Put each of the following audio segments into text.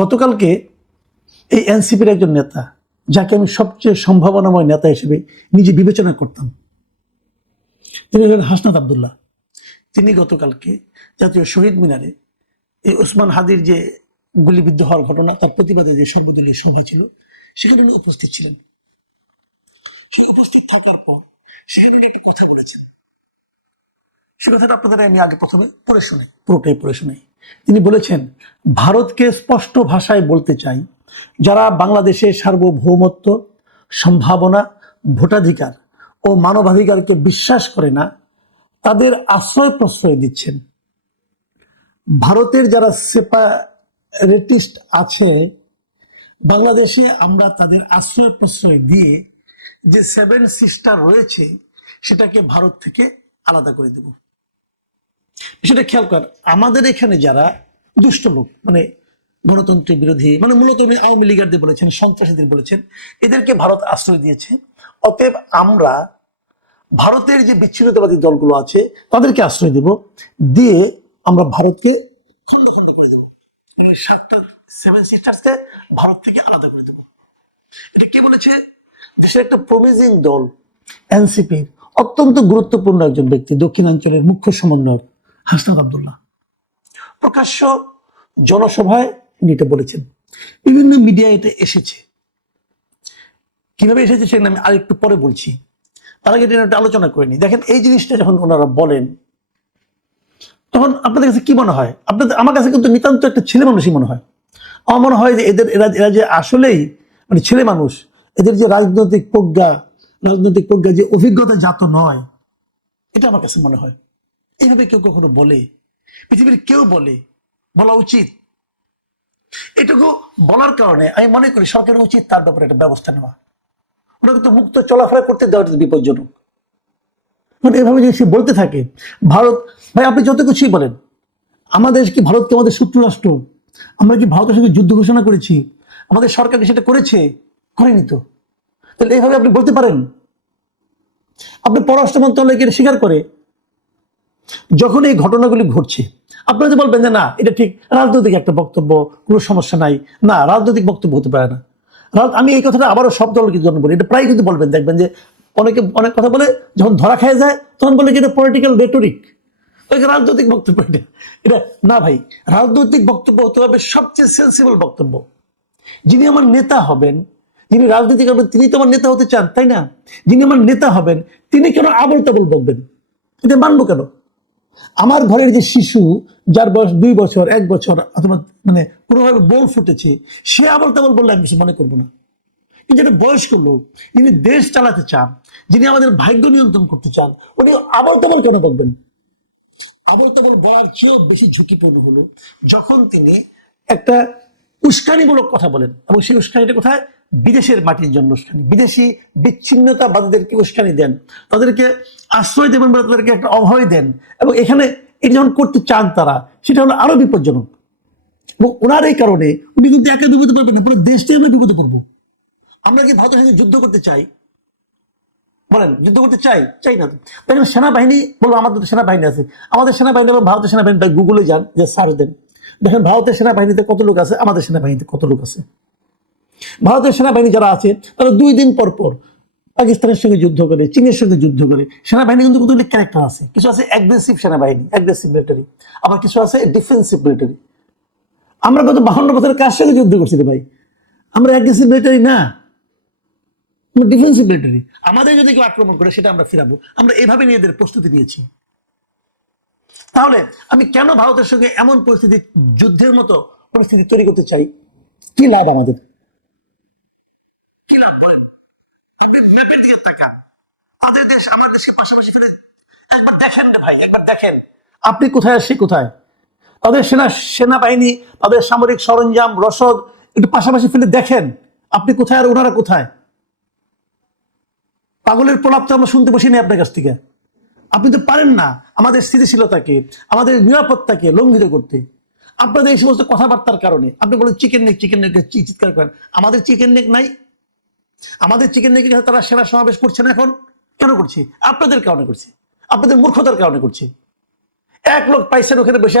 গতকালকে এই এনসিপির একজন নেতা, যাকে আমি সবচেয়ে সম্ভাবনাময় নেতা হিসেবে নিজে বিবেচনা করতাম, তিনি হলেন হাসনাত আবদুল্লাহ। তিনি গতকালকে জাতীয় শহীদ মিনারে এই ওসমান হাদির যে গুলিবিদ্ধ হওয়ার ঘটনা, তার প্রতিবাদে যে সর্বদলীয় সভা ছিল, সেখানে উপস্থিত ছিলেন। উপস্থিত থাকার পর সেখানে একটি কথা বলেছেন। সে কথাটা আপনাদের আমি আগে প্রথমে পড়ে শুনে পুরোটাই পড়ে শুনে তিনি বলেছেন, ভারতকে স্পষ্ট ভাষায় বলতে চাই, যারা বাংলাদেশের সার্বভৌমত্ব, সম্ভাবনা, ভোটাধিকার ও মানবাধিকারকে বিশ্বাস করে না, তাদের আশ্রয় প্রশ্রয় দিচ্ছেন। ভারতের যারা সেপারেটিস্ট আছে, বাংলাদেশে আমরা তাদের আশ্রয় প্রশ্রয় দিয়ে যে সেভেন সিস্টার রয়েছে, সেটাকে ভারত থেকে আলাদা করে দেব। সেটা খেয়াল কর, আমাদের এখানে যারা দুষ্ট লোক মানে গণতন্ত্রের বিরোধী মানে মূলত আওয়ামী লীগারদের বলেছেন, সন্ত্রাসীদের বলেছেন, এদেরকে ভারত আশ্রয় দিয়েছে। অতএব আমরা ভারতের যে বিচ্ছিন্নতাবাদী দলগুলো আছে, তাদেরকে আশ্রয় দেব, দিয়ে আমরা ভারতকে খণ্ড খণ্ড করে দেবো। সাতটা সেভেন সিস্টার্সকে ভারত থেকে আলাদা করে দেবো। এটা কে বলেছে? দেশের একটা প্রমিজিং দল এনসিপির অত্যন্ত গুরুত্বপূর্ণ একজন ব্যক্তি, দক্ষিণাঞ্চলের মুখ্য সমন্বয়ক। হাসনাত আবদুল্লাহ। প্রকাশ্য জনসভায় এটা বলেছেন। বিভিন্ন মিডিয়ায় এটা এসেছে। কীভাবে এসেছে সেটা আমি আরেকটু পরে বলছি। তার আগে একটা আলোচনা করিনি দেখেন, এই জিনিসটা যখন ওনারা বলেন, তখন আপনাদের কাছে কি মনে হয়? আপনাদের, আমার কাছে কিন্তু নিতান্ত একটা ছেলে মানুষই মনে হয়। আমার মনে হয় যে এদের, এরা এরা যে আসলেই মানে ছেলে মানুষ, এদের যে রাজনৈতিক প্রজ্ঞা রাজনৈতিক প্রজ্ঞা যে অভিজ্ঞতা জাত নয়, এটা আমার কাছে মনে হয়। এইভাবে কেউ কখনো বলে? পৃথিবীর কেউ বলে? বলা উচিত। এটুকু বলার কারণে আমি মনে করি সরকারের উচিত তার ব্যাপারে একটা ব্যবস্থা নেওয়া। ওনাকে তো মুক্ত চলাফেরা করতে দেওয়াটা বিপজ্জনক। মানে এভাবে যদি সে বলতে থাকে, ভারত ভাই, আপনি যত কিছুই বলেন, আমাদের কি ভারতকে আমাদের শত্রু রাষ্ট্র? আমরা কি ভারতের সঙ্গে যুদ্ধ ঘোষণা করেছি? আমাদের সরকার কি সেটা করেছে? করেনি তো। তাহলে এইভাবে আপনি বলতে পারেন? আপনি পররাষ্ট্র মন্ত্রণালয় কি স্বীকার করে? যখন এই ঘটনাগুলি ঘটছে, আপনারা যে বলবেন যে না, এটা ঠিক, রাজনৈতিক একটা বক্তব্য, কোনো সমস্যা নাই। না, রাজনৈতিক বক্তব্য হতে পারে না। আমি এই কথাটা আবারও সব দলকে জন্য বলি, এটা প্রায় কিন্তু বলবেন, দেখবেন যে অনেকে অনেক কথা বলে, যখন ধরা খেয়ে যায়, তখন বলে যে এটা পলিটিক্যাল রেটরিক রাজনৈতিক বক্তব্য, এটা এটা, না ভাই, রাজনৈতিক বক্তব্য হতে হবে সবচেয়ে সেন্সিবল বক্তব্য। যিনি আমার নেতা হবেন, যিনি রাজনীতি করবেন, তিনি তো আমার নেতা হতে চান, তাই না? যিনি আমার নেতা হবেন, তিনি কেন আবল তাবল বকবেন? এটা মানবো কেন? আমার ঘরের যে শিশু, যার বয়স দুই বছর, এক বছর, অথবা মানে কোনোভাবে বোল ফুটেছে, সে আবার তেমন বললে আমি মনে করব না। কিন্তু একটা বয়স্ক লোক, যিনি দেশ চালাতে চান, যিনি আমাদের ভাগ্য নিয়ন্ত্রণ করতে চান, উনি আবার তেমন কেন করবেন আবার তেমন বলার চেয়েও বেশি ঝুঁকিপূর্ণ হলো যখন তিনি একটা উস্কানিমূলক কথা বলেন এবং সেই উস্কানিটা কোথায়? বিদেশের মাটির জন্য উস্কানি। বিদেশি বিচ্ছিন্নতাবাদীদেরকে উস্কানি দেন। তাদেরকে আশ্রয় দেবেন বলে তাদেরকে একটা অভয় দেন। এবং এখানে এটা যখন করতে চান তারা, সেটা হলো আরও বিপজ্জনক। এবং ওনার এই কারণে উনি কিন্তু একা বিপদে পারবেন না, পুরো দেশটাই আমরা বিপদে পড়ব। আমরা কি ভারতের সঙ্গে যুদ্ধ করতে চাই? বলেন, যুদ্ধ করতে চাই? চাই না তাই সেনাবাহিনী, বলব আমাদের সেনাবাহিনী আছে। আমাদের সেনাবাহিনী এবং ভারতের সেনাবাহিনী গুগলে যান যে সার্চ দেন। দেখেন ভারতের সেনাবাহিনীতে কত লোক আছে? আমাদের সেনাবাহিনীতে কত লোক আছে? ভারতের সেনাবাহিনী যারা আছে, তারা দুই দিন পর পর পাকিস্তানের সঙ্গে যুদ্ধ করে, চীনের সঙ্গে যুদ্ধ করে। সেনাবাহিনী কিন্তু কতগুলি ক্যারেক্টার আছে। কিছু আছে অ্যাগ্রেসিভ সেনাবাহিনী অ্যাগ্রেসিভ মিলিটারি আবার কিছু আছে ডিফেন্সিভ মিলিটারি আমরা গত বাহান্ন বছরের কার সঙ্গে যুদ্ধ করছি ভাই? আমরা অ্যাগ্রেসিভ মিলিটারি না। ডিফেন্সিভ মিলিটারি আমাদের যদি কেউ আক্রমণ করে, সেটা আমরা ফিরাবো। আমরা এভাবে নিজেদের প্রস্তুতি নিয়েছি। তাহলে আমি কেন ভারতের সঙ্গে এমন পরিস্থিতি, যুদ্ধের মতো পরিস্থিতি তৈরি করতে চাই? কি লাভ আমাদের? আপনি কোথায় আসছি কোথায়? তাদের সেনা, সেনাবাহিনী, তাদের সামরিক সরঞ্জাম, রসদ, একটু পাশাপাশি ফেলে দেখেন, আপনি কোথায় আর ওনারা কোথায়? পাগলের প্রলাপ তো আমরা শুনতে বসিনি আপনার কাছ থেকে। আপনি তো পারেন না আমাদের স্থিতিশীলতাকে, আমাদের নিরাপত্তাকে লঙ্ঘিত করতে। আপনাদের এই সমস্ত কথাবার্তার কারণে, আপনি বলেন চিকেন নেক চিকেন নেক চিৎকার করেন। আমাদের চিকেন নেক নাই। আমাদের চিকেন কাছে তারা সেনা সমাবেশ করছে না এখন? কেন করছে? আপনাদের কারণে করছে। আপনাদের মূর্খতার কারণে করছে। এক লোক পাইছেন ওখানে বসে।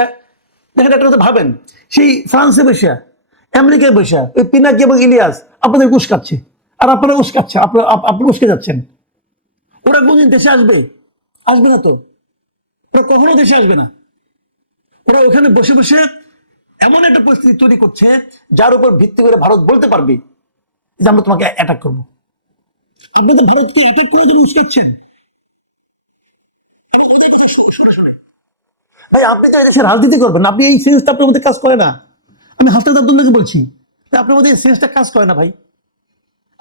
দেখেন একটা কথা ভাবেন। সেই ফ্রান্সে বসে, আমেরিকায় বসে, ওই পিনাকি এবং ইলিয়াস, আপনাদের উস্কাচ্ছে আর আপনারা উস্কাচ্ছে আপনারা আপ- আপনি উস্কে যাচ্ছেন। ওরা কোনদিন দেশে আসবে? আসবে না তো? ওরা কখনো দেশে আসবে না। ওরা ওখানে বসে বসে এমন একটা পরিস্থিতি তৈরি করছে, যার উপর ভিত্তি করে ভারত বলতে পারবে যে আমরা তোমাকে অ্যাটাক করব। আপনি তো ভারতকে অ্যাটাক করার জন্য উস্কাচ্ছেন আবার ওদের কথা শু- শুনে শুনে। ভাই, আপনি তো এদেশে রাজনীতি করবেন, আপনি এই সেন্সটা আপনার মধ্যে কাজ করে না। আমি হাসনাত আব্দুল্লাহকে বলছি। আপনার মধ্যে এই সেন্সটা কাজ করে না ভাই।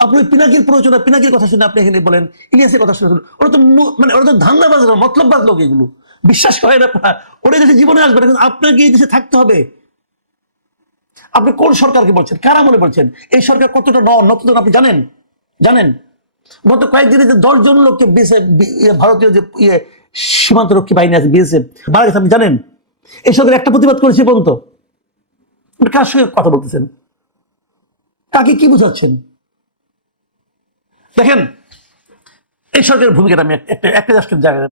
আপনি পিনাকির প্ররোচনা, পিনাকির কথা শুনে আপনি এখানে বলেন, ইলিয়াসের কথা শুনে শুনুন। ওরা তো মানে ওরা তো ধান্দাবাজ না মতলববাজ লোক এগুলো। বিশ্বাস করে না ওরা দেশে জীবনে আসবে না, কিন্তু আপনাকে এই দেশে থাকতে হবে। আপনি কোন সরকারকে বলছেন? কারা মনে বলছেন এই সরকার কতটা ন- নতজন আপনি জানেন? জানেন? গত কয়েকদিনে যে দশ জন লোককে বিএসএফ ভারতীয় যে ইয়ে সীমান্ত রক্ষী বাহিনী আছে, বিএসএফ, মারা গেছে, আপনি জানেন? এই সরকার একটা প্রতিবাদ করেছে পর্যন্ত। কার সঙ্গে কথা বলতেছেন? কাকে কি বুঝাচ্ছেন? দেখেন এই সরকারের ভূমিকাটা আমি একটা একটা জাস্ট জায়গায়